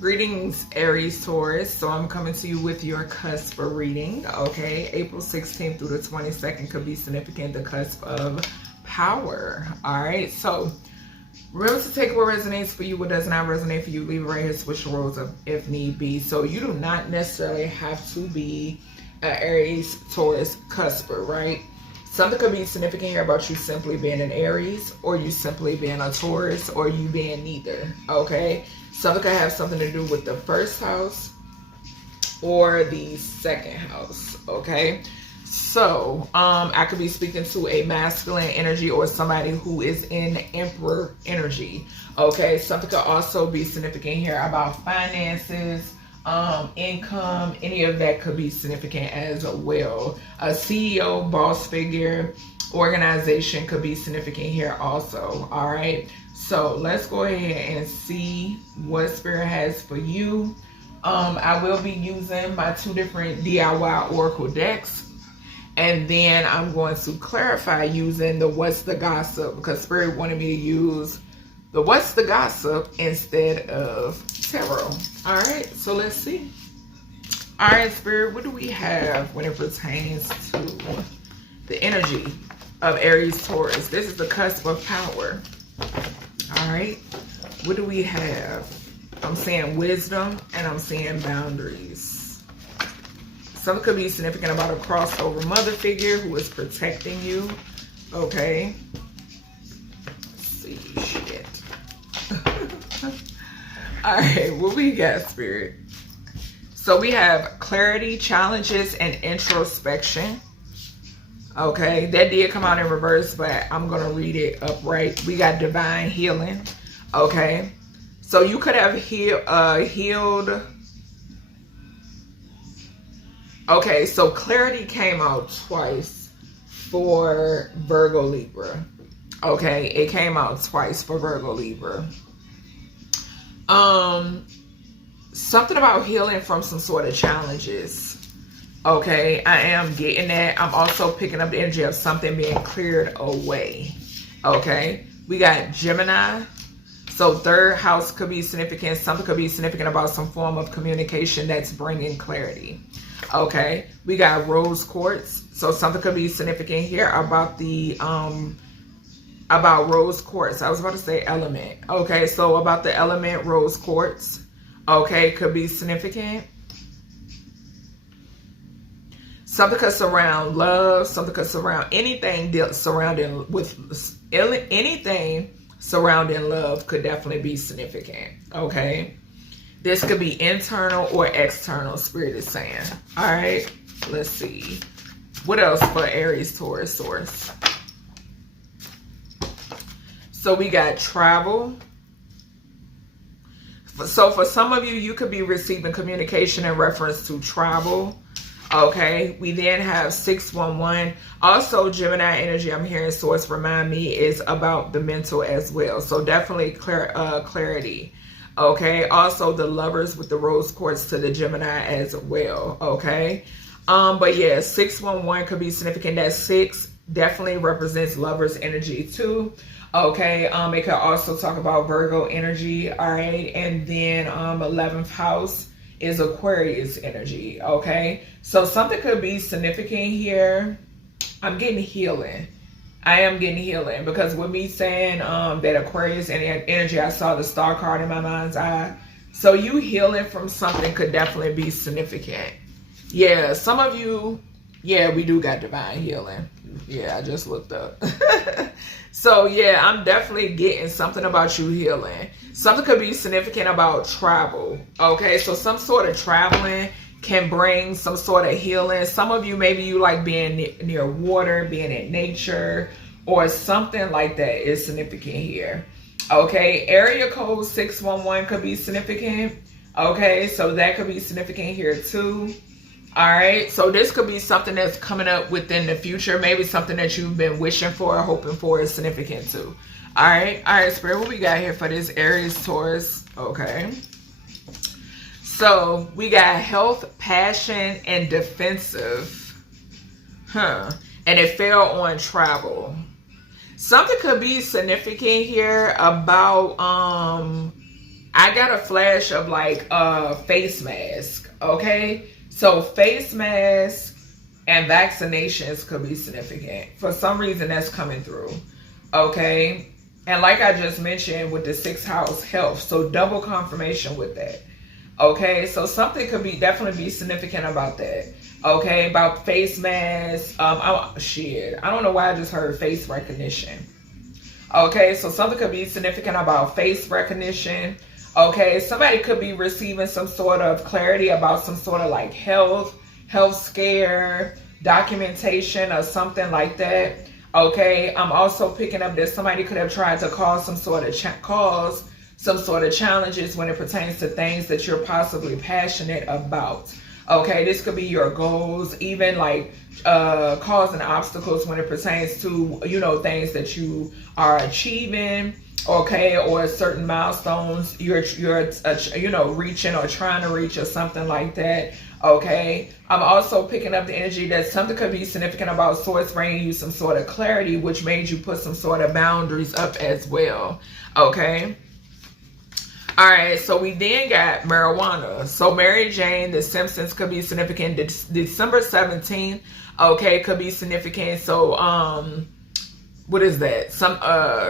Greetings, Aries, Taurus. So I'm coming to you with your cusp reading. Okay, April 16th through the 22nd could be significant. The cusp of power. All right, so remember to take what resonates for you, what does not resonate for you. Leave it right here, switch the roles up if need be. So you do not necessarily have to be an Aries, Taurus cusper, right? Something could be significant here about you simply being an Aries, or you simply being a Taurus, or you being neither. Okay, something could have something to do with the first house or the second house. Okay, so I could be speaking to a masculine energy or somebody who is in Emperor energy. Okay, something could also be significant here about finances, income. Any of that could be significant as well. A CEO, boss figure, organization could be significant here also. All right, so let's go ahead and see what Spirit has for you. I will be using my two different DIY Oracle decks, and then I'm going to clarify using the What's the Gossip, because Spirit wanted me to use the What's the Gossip instead of tarot. All right, so let's see. All right, Spirit, what do we have when it pertains to the energy of Aries Taurus? This is the cusp of power. All right, what do we have? I'm seeing wisdom and I'm seeing boundaries. Something could be significant about a crossover mother figure who is protecting you. Okay. Let's see, shit. All right, what we got, Spirit? So we have clarity, challenges, and introspection. Okay, that did come out in reverse, but I'm going to read it upright. We got divine healing. Okay, so you could have healed. Okay, so clarity came out twice for Virgo Libra. Okay, it came out twice for Virgo Libra. Something about healing from some sort of challenges. Okay, I am getting that. I'm also picking up the energy of something being cleared away. Okay, we got Gemini. So third house could be significant. Something could be significant about some form of communication that's bringing clarity. Okay, we got Rose Quartz. So something could be significant here about the about Rose Quartz. I was about to say element. Okay, so about the element Rose Quartz. Okay, could be significant. Something could surround love. Something could surround anything surrounding with anything surrounding love could definitely be significant. Okay, this could be internal or external, Spirit is saying. All right, let's see. What else for Aries, Taurus, source? So we got travel. So for some of you, you could be receiving communication in reference to travel. Okay, we then have 611. Also, Gemini energy, I'm hearing source remind me, is about the mental as well. So definitely clarity. Okay, also the lovers with the rose quartz to the Gemini as well. Okay, but yeah, 611 could be significant. That 6 definitely represents lovers energy too. Okay, it could also talk about Virgo energy. All right, and then 11th house is Aquarius energy. Okay, so something could be significant here. I'm getting healing. I am getting healing, because with me saying that Aquarius energy, I saw the star card in my mind's eye. So you healing from something could definitely be significant. Yeah, some of you, yeah, we do got divine healing. Yeah, I just looked up. So yeah, I'm definitely getting something about you healing. Something could be significant about travel. Okay, so some sort of traveling can bring some sort of healing. Some of you, maybe you like being near water, being in nature, or something like that is significant here. Okay, area code 611 could be significant. Okay, so that could be significant here too. All right, so this could be something that's coming up within the future. Maybe something that you've been wishing for or hoping for is significant too. All right, Spirit, what we got here for this Aries Taurus? Okay, so we got health, passion, and defensive. And it fell on travel. Something could be significant here about I got a flash of like face mask. Okay, so face mask and vaccinations could be significant. For some reason, that's coming through. Okay, and like I just mentioned with the 6th house health, so double confirmation with that. Okay, so something could be definitely be significant about that. Okay, about face masks. Shit, I don't know why I just heard face recognition. Okay, so something could be significant about face recognition. Okay, somebody could be receiving some sort of clarity about some sort of like health scare, documentation or something like that. Okay, I'm also picking up that somebody could have tried to cause some sort of challenges when it pertains to things that you're possibly passionate about. Okay, this could be your goals, even like causing obstacles when it pertains to, you know, things that you are achieving. Okay, or certain milestones you're you know, reaching or trying to reach or something like that. Okay, I'm also picking up the energy that something could be significant about source bringing you some sort of clarity, which made you put some sort of boundaries up as well. Okay. All right, so we then got marijuana. So Mary Jane, The Simpsons could be significant. December 17th, okay, could be significant. So what is that? Some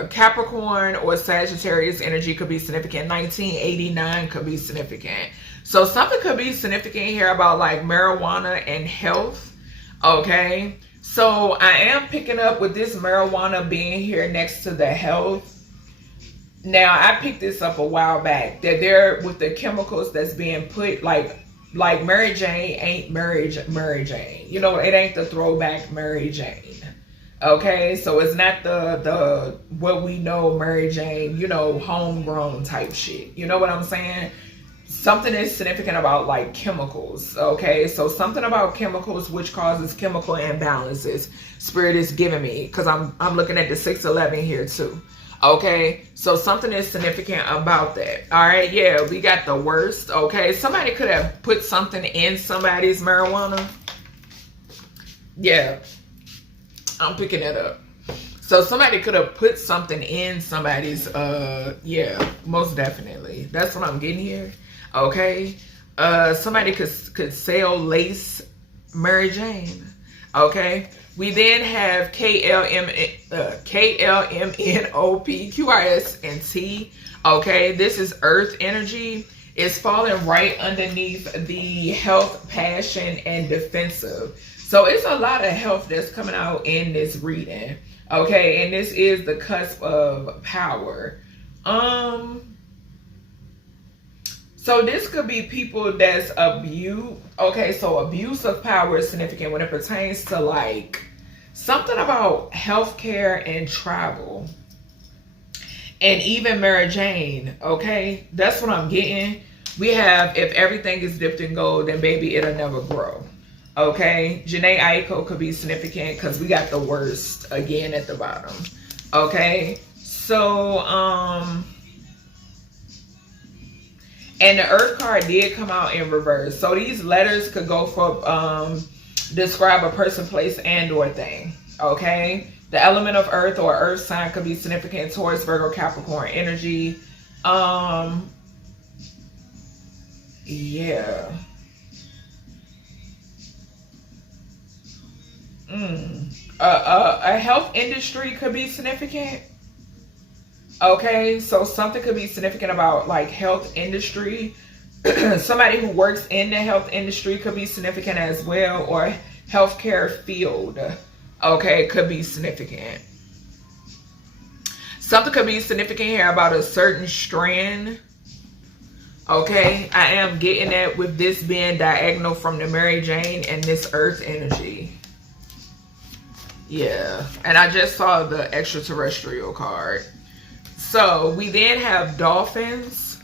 Capricorn or Sagittarius energy could be significant. 1989 could be significant. So something could be significant here about like marijuana and health. Okay, so I am picking up with this marijuana being here next to the health. Now I picked this up a while back that they're with the chemicals that's being put like Mary Jane ain't Mary Jane. You know, it ain't the throwback Mary Jane. Okay, so it's not the what we know Mary Jane, you know, homegrown type shit. You know what I'm saying? Something is significant about like chemicals. Okay, so something about chemicals which causes chemical imbalances. Spirit is giving me, because I'm looking at the 611 here too. Okay, so something is significant about that. All right, yeah, we got the worst. Okay, somebody could have put something in somebody's marijuana. Yeah, I'm picking it up. So somebody could have put something in somebody's, yeah, most definitely. That's what I'm getting here. Okay, somebody could sell lace Mary Jane. Okay, we then have KLMNOPQRS and T. Okay, this is earth energy. It's falling right underneath the health, passion, and defensive. So it's a lot of health that's coming out in this reading. Okay, and this is the cusp of power. So this could be people that's abuse. Okay, so abuse of power is significant when it pertains to like something about healthcare and travel. And even Mary Jane, okay? That's what I'm getting. We have, if everything is dipped in gold, then baby, it'll never grow. Okay? Janae Aiko could be significant because we got the worst again at the bottom. Okay? So, and the Earth card did come out in reverse. So these letters could go for describe a person, place, and or thing. Okay? The element of Earth or Earth sign could be significant towards Virgo, Capricorn energy. Yeah. A health industry could be significant. Okay, so something could be significant about like health industry. Somebody who works in the health industry could be significant as well, or healthcare field. Okay, could be significant. Something could be significant here about a certain strand. Okay, I am getting that with this being diagonal from the Mary Jane and this earth energy. Yeah, and I just saw the extraterrestrial card. So we then have dolphins.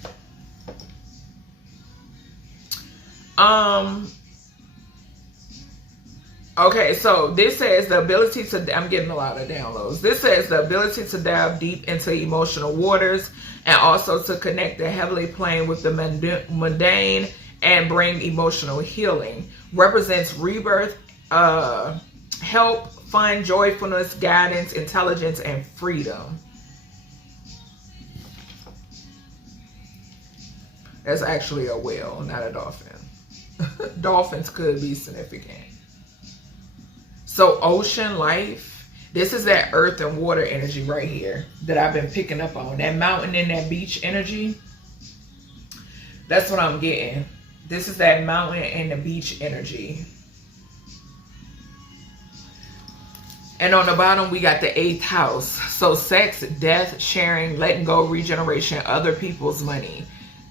Okay, so this says the ability to, I'm getting a lot of downloads. This says the ability to dive deep into emotional waters and also to connect the heavenly plane with the mundane and bring emotional healing. Represents rebirth, help, fun, joyfulness, guidance, intelligence, and freedom. That's actually a whale, not a dolphin. Dolphins could be significant. So ocean life, this is that earth and water energy right here that I've been picking up on. That mountain and that beach energy. That's what I'm getting. This is that mountain and the beach energy. And on the bottom, we got the 8th house. So sex, death, sharing, letting go, regeneration, other people's money.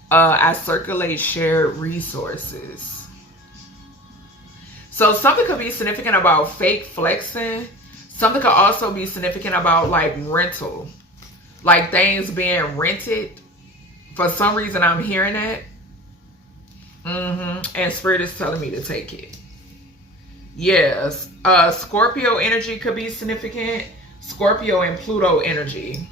I circulate shared resources. So something could be significant about fake flexing. Something could also be significant about like rental. Like things being rented. For some reason, I'm hearing that. And Spirit is telling me to take it. Yes. Scorpio energy could be significant. Scorpio and Pluto energy.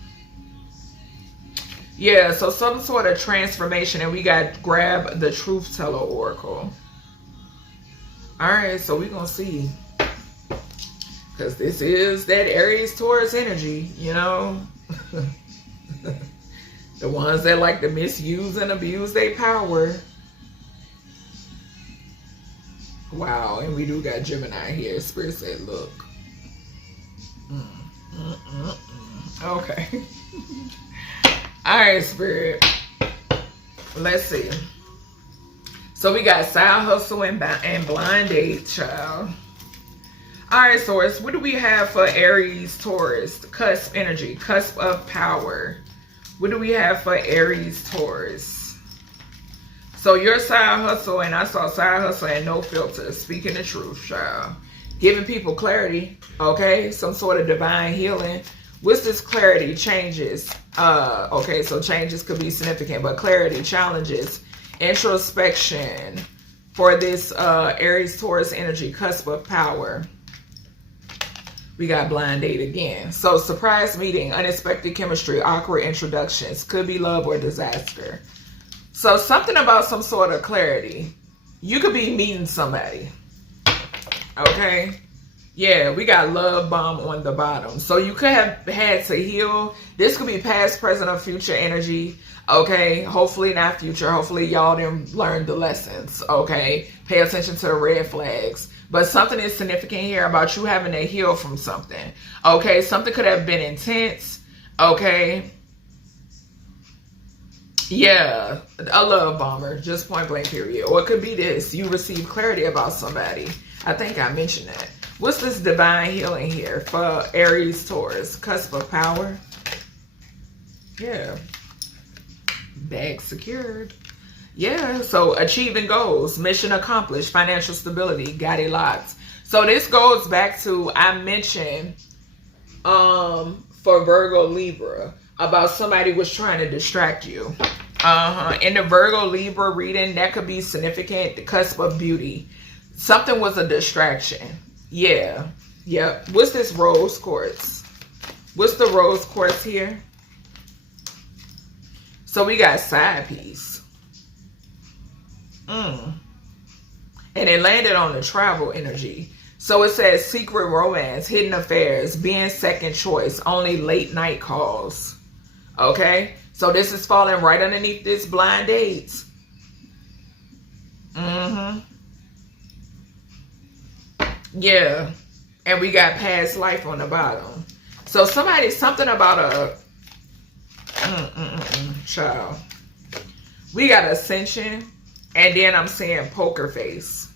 Yeah, so some sort of transformation. And we got grab the truth teller oracle. Alright, so we're going to see. Because this is that Aries-Taurus energy, you know. The ones that like to misuse and abuse their power. Wow, and we do got Gemini here. Spirit said, look. Okay. Alright, Spirit. Let's see. So we got side hustle and blind date, child. Alright, Source. What do we have for Aries-Taurus? The cusp energy. Cusp of power. What do we have for Aries-Taurus? So your side hustle, and I saw side hustle and no filter. Speaking the truth, child. Giving people clarity, okay? Some sort of divine healing. What's this clarity? Changes. Okay, so changes could be significant, but clarity, challenges, introspection for this Aries-Taurus energy, cusp of power. We got blind date again. So surprise meeting, unexpected chemistry, awkward introductions, could be love or disaster. So something about some sort of clarity. You could be meeting somebody. Okay. Yeah, we got love bomb on the bottom. So you could have had to heal. This could be past, present, or future energy. Okay. Hopefully not future. Hopefully y'all didn't learn the lessons. Okay. Pay attention to the red flags. But something is significant here about you having to heal from something. Okay. Something could have been intense. Okay. Yeah, a love bomber, just point blank period. Or it could be this, you receive clarity about somebody. I think I mentioned that. What's this divine healing here for Aries-Taurus? Cusp of power. Yeah. Bag secured. Yeah, so achieving goals, mission accomplished, financial stability, got it locked. So this goes back to, I mentioned for Virgo Libra, about somebody was trying to distract you. In the Virgo Libra reading, that could be significant. The cusp of beauty. Something was a distraction. Yeah. Yep. What's this rose quartz? What's the rose quartz here? So we got side piece. And it landed on the travel energy. So it says secret romance, hidden affairs, being second choice, only late night calls. Okay, so this is falling right underneath this blind dates. Yeah, and we got past life on the bottom. So something about a child. We got ascension, and then I'm saying poker face.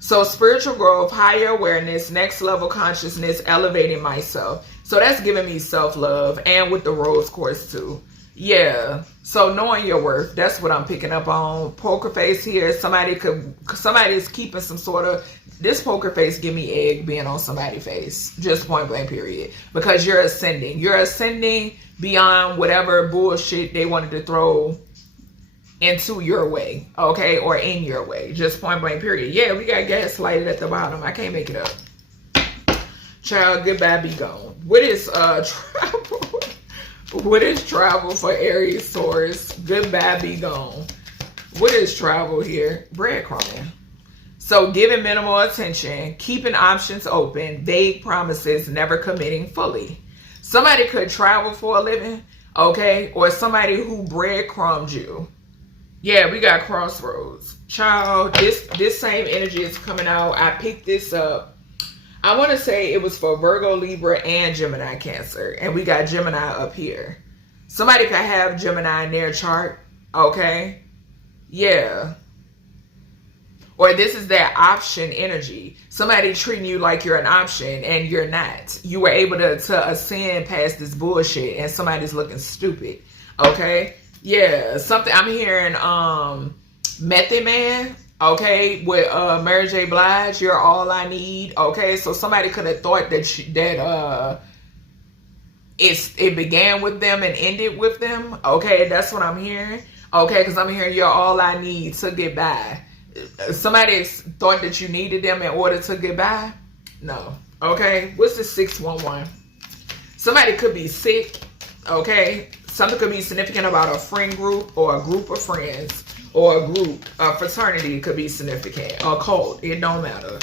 So spiritual growth, higher awareness, next level consciousness, elevating myself. So that's giving me self-love, and with the rose quartz too. Yeah. So knowing your worth, that's what I'm picking up on. Poker face here. Somebody's keeping some sort of, this poker face give me egg being on somebody's face. Just point blank period. Because you're ascending. You're ascending beyond whatever bullshit they wanted to throw into your way, okay, or in your way. Just point blank period. Yeah, we got gaslighted at the bottom. I can't make it up. Child, goodbye, be gone. What is travel? What is travel for Aries Taurus? Goodbye, be gone. What is travel here? Breadcrumbing. So giving minimal attention, keeping options open, vague promises, never committing fully. Somebody could travel for a living, okay, or somebody who breadcrumbed you. Yeah, we got crossroads. Child, this same energy is coming out. I picked this up. I want to say it was for Virgo, Libra, and Gemini, Cancer. And we got Gemini up here. Somebody could have Gemini in their chart. Okay? Yeah. Or this is that option energy. Somebody treating you like you're an option and you're not. You were able to ascend past this bullshit and somebody's looking stupid. Okay? Yeah. Something I'm hearing Method Man. Okay, with Mary J. Blige, You're All I Need. Okay, so somebody could have thought that it began with them and ended with them. Okay, that's what I'm hearing. Okay, because I'm hearing You're All I Need to get by. Somebody thought that you needed them in order to get by. No. Okay, what's the 611? Somebody could be sick. Okay, something could be significant about a friend group or a group of friends. Or a group, a fraternity could be significant. A cult, it don't matter.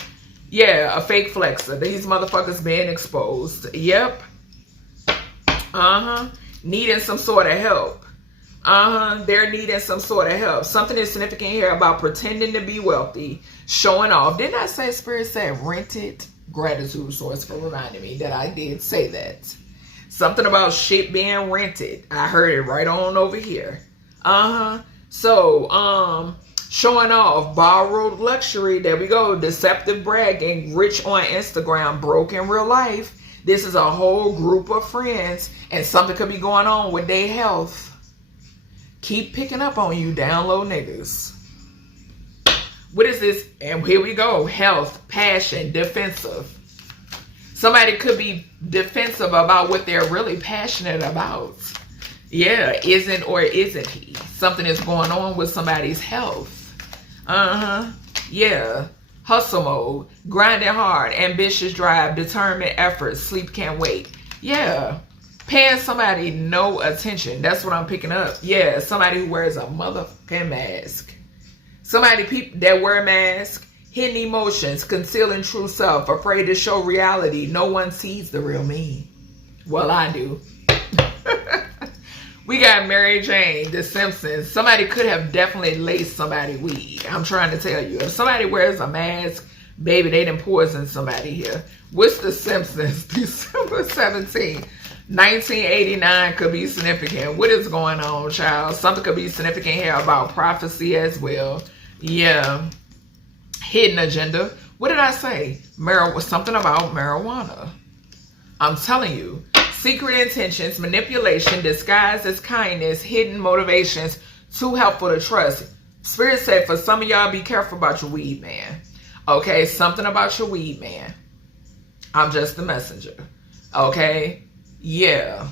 Yeah, a fake flexer. These motherfuckers being exposed. Yep. Needing some sort of help. They're needing some sort of help. Something is significant here about pretending to be wealthy. Showing off. Didn't I say Spirit said rented? Gratitude source for reminding me that I did say that. Something about shit being rented. I heard it right on over here. So, showing off, borrowed luxury, there we go, deceptive bragging, rich on Instagram, broke in real life. This is a whole group of friends, and something could be going on with their health. Keep picking up on you down low niggas. What is this? And here we go, health, passion, defensive. Somebody could be defensive about what they're really passionate about. Yeah, isn't or isn't he? Something is going on with somebody's health. Yeah. Hustle mode. Grinding hard. Ambitious drive. Determined effort. Sleep can't wait. Yeah. Paying somebody no attention. That's what I'm picking up. Yeah. Somebody who wears a motherfucking mask. Somebody that wear a mask. Hidden emotions. Concealing true self. Afraid to show reality. No one sees the real me. Well, I do. We got Mary Jane, The Simpsons. Somebody could have definitely laced somebody weed. I'm trying to tell you. If somebody wears a mask, baby, they done poison somebody here. What's The Simpsons? December 17, 1989 could be significant. What is going on, child? Something could be significant here about prophecy as well. Yeah. Hidden agenda. What did I say? Something about marijuana. I'm telling you. Secret intentions, manipulation, disguised as kindness, hidden motivations, too helpful to trust. Spirit said for some of y'all, be careful about your weed man. Okay, something about your weed man. I'm just the messenger. Okay, yeah.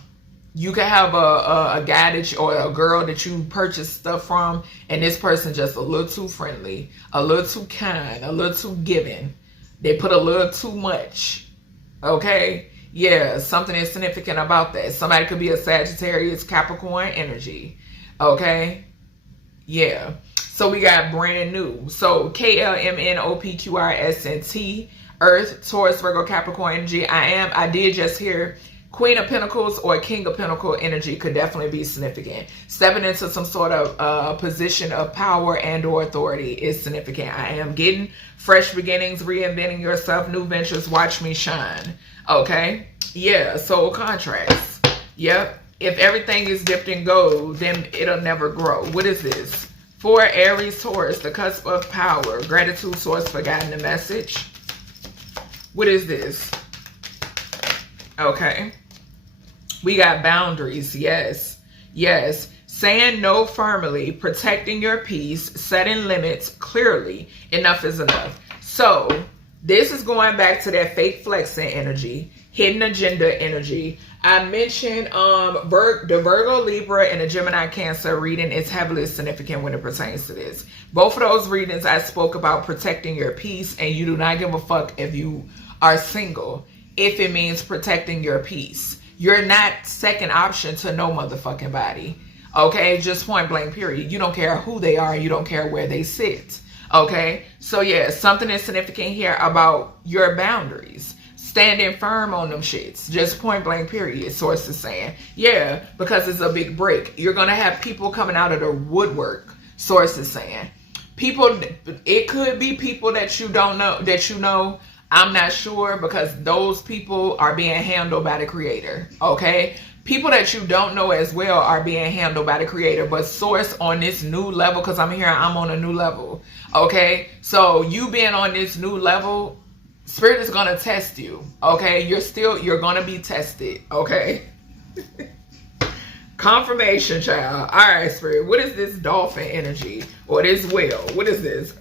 You can have a guy or a girl that you purchase stuff from, and this person just a little too friendly, a little too kind, a little too giving. They put a little too much. Okay. Yeah, something is significant about that. Somebody could be a Sagittarius, Capricorn energy. Okay? Yeah. So we got brand new. So KLMNOPQRSNT, Earth, Taurus, Virgo, Capricorn energy. I did just hear Queen of Pentacles or King of Pentacle energy could definitely be significant. Stepping into some sort of position of power and or authority is significant. I am getting fresh beginnings, reinventing yourself, new ventures, watch me shine. Okay? Yeah, soul contracts. Yep. If everything is dipped in gold, then it'll never grow. What is this? For Aries-Taurus, the cusp of power. Gratitude source for guiding the message. What is this? Okay. We got boundaries. Yes. Yes. Saying no firmly, protecting your peace, setting limits clearly. Enough is enough. So, this is going back to that fake flexing energy, hidden agenda energy. I mentioned the Virgo, Libra, and the Gemini, Cancer reading is heavily significant when it pertains to this. Both of those readings I spoke about protecting your peace, and you do not give a fuck if you are single, if it means protecting your peace. You're not second option to no motherfucking body. Okay? Just point blank period. You don't care who they are, and you don't care where they sit. Okay, so yeah, something is significant here about your boundaries. Standing firm on them shits. Just point blank period, source is saying. Yeah, because it's a big break. You're going to have people coming out of the woodwork. Source is saying. People, it could be people that you don't know, that you know. I'm not sure, because those people are being handled by the creator. Okay. People that you don't know as well are being handled by the creator. But source on this new level, because I'm here, I'm on a new level. Okay. So you being on this new level, Spirit is going to test you. Okay. You're going to be tested. Okay. Confirmation, child. All right, Spirit. What is this dolphin energy? Or this whale? What is this?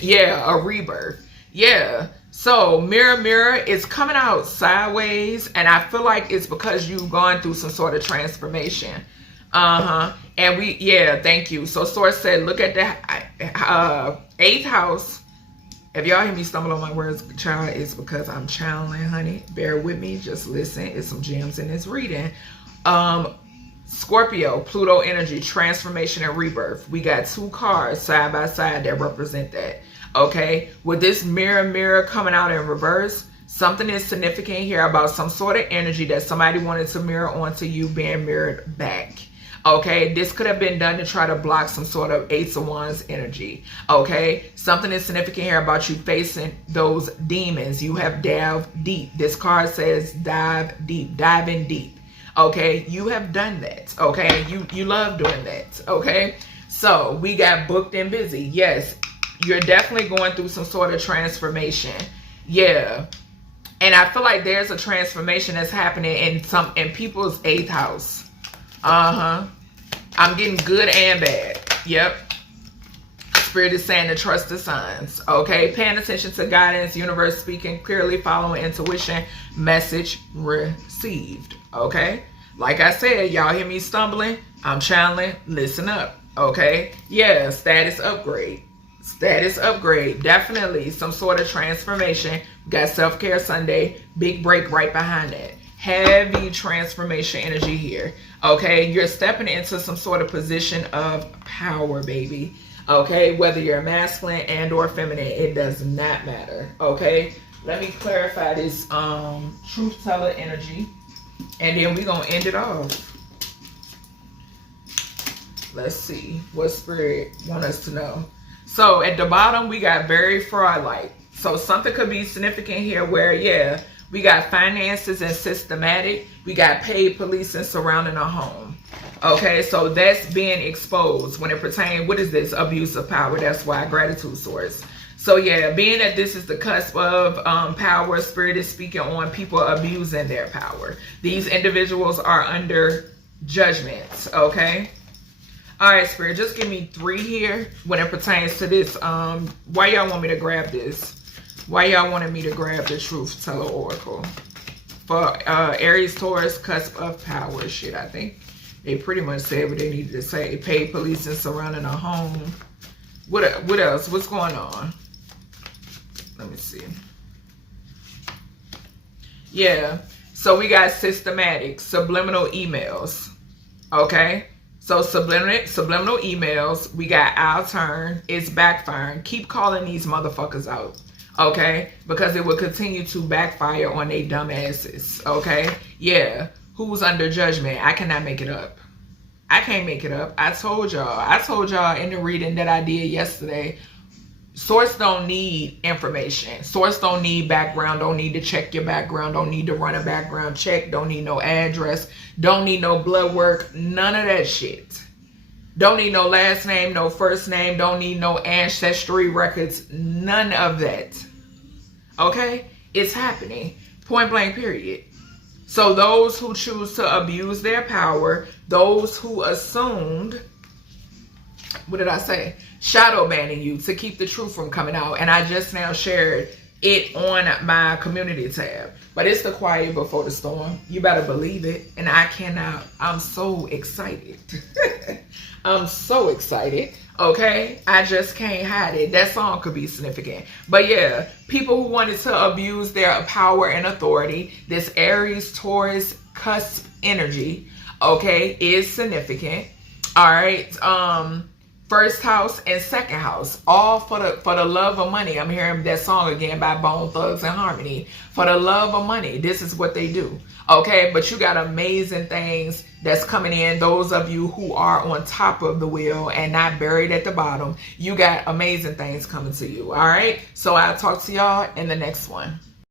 Yeah, a rebirth. Yeah. So, mirror, mirror, it's coming out sideways. And I feel like it's because you've gone through some sort of transformation. And yeah, thank you. So, Source said, look at the 8th house. If y'all hear me stumble on my words, child, it's because I'm channeling, honey. Bear with me. Just listen. It's some gems in this reading. Scorpio, Pluto energy, transformation and rebirth. We got 2 cards side by side that represent that. Okay, with this mirror, mirror coming out in reverse, something is significant here about some sort of energy that somebody wanted to mirror onto you being mirrored back. Okay, this could have been done to try to block some sort of Ace of Wands energy. Okay, something is significant here about you facing those demons. You have delved deep. This card says dive deep, dive in deep. Okay, you have done that. Okay, you love doing that. Okay, so we got booked and busy. Yes, you're definitely going through some sort of transformation. Yeah, and I feel like there's a transformation that's happening in people's 8th house. I'm getting good and bad. Yep. Spirit is saying to trust the signs. Okay, paying attention to guidance, universe speaking clearly, following intuition, message received. Okay, like I said, y'all hear me stumbling, I'm channeling, listen up. Okay, yeah, status upgrade. Status upgrade. Definitely some sort of transformation. We got self-care Sunday, big break right behind that. Heavy transformation energy here. Okay, you're stepping into some sort of position of power, baby. Okay, whether you're masculine and or feminine, it does not matter. Okay, let me clarify this truth teller energy, and then we're gonna end it off. Let's see what Spirit want us to know. So at the bottom, we got very fraud-like. So something could be significant here where, yeah, we got finances and systematic. We got paid policing surrounding a home. Okay, so that's being exposed when it pertains. What is this? Abuse of power. That's why gratitude source. So yeah, being that this is the cusp of power, Spirit is speaking on people abusing their power. These individuals are under judgments. Okay. All right, Spirit, just give me 3 here when it pertains to this. Why y'all want me to grab this? Why y'all wanted me to grab the Truth Teller Oracle? For Aries-Taurus, cusp of power. Shit, I think they pretty much said what they needed to say. Paid police and surrounding a home. What else? What's going on? Let me see. Yeah, so we got systematic, subliminal emails. Okay. So subliminal emails, we got our turn, it's backfiring. Keep calling these motherfuckers out, okay? Because it will continue to backfire on they dumb asses, okay? Yeah, who's under judgment? I cannot make it up. I can't make it up. I told y'all in the reading that I did yesterday, Source don't need information. Source don't need background, don't need to check your background, don't need to run a background check, don't need no address, don't need no blood work, none of that shit. Don't need no last name, no first name, don't need no ancestry records, none of that. Okay? It's happening. Point blank, period. So those who choose to abuse their power, those who assumed, what did I say? Shadow banning you to keep the truth from coming out. And I just now shared it on my community tab. But it's the quiet before the storm. You better believe it. And I cannot. I'm so excited. I'm so excited. Okay? I just can't hide it. That song could be significant. But yeah, people who wanted to abuse their power and authority, this Aries-Taurus cusp energy, okay, is significant. All right. first house and second house, all for the love of money. I'm hearing that song again by Bone Thugs and Harmony. For the love of money, this is what they do. Okay, but you got amazing things that's coming in. Those of you who are on top of the wheel and not buried at the bottom, you got amazing things coming to you. All right, so I'll talk to y'all in the next one.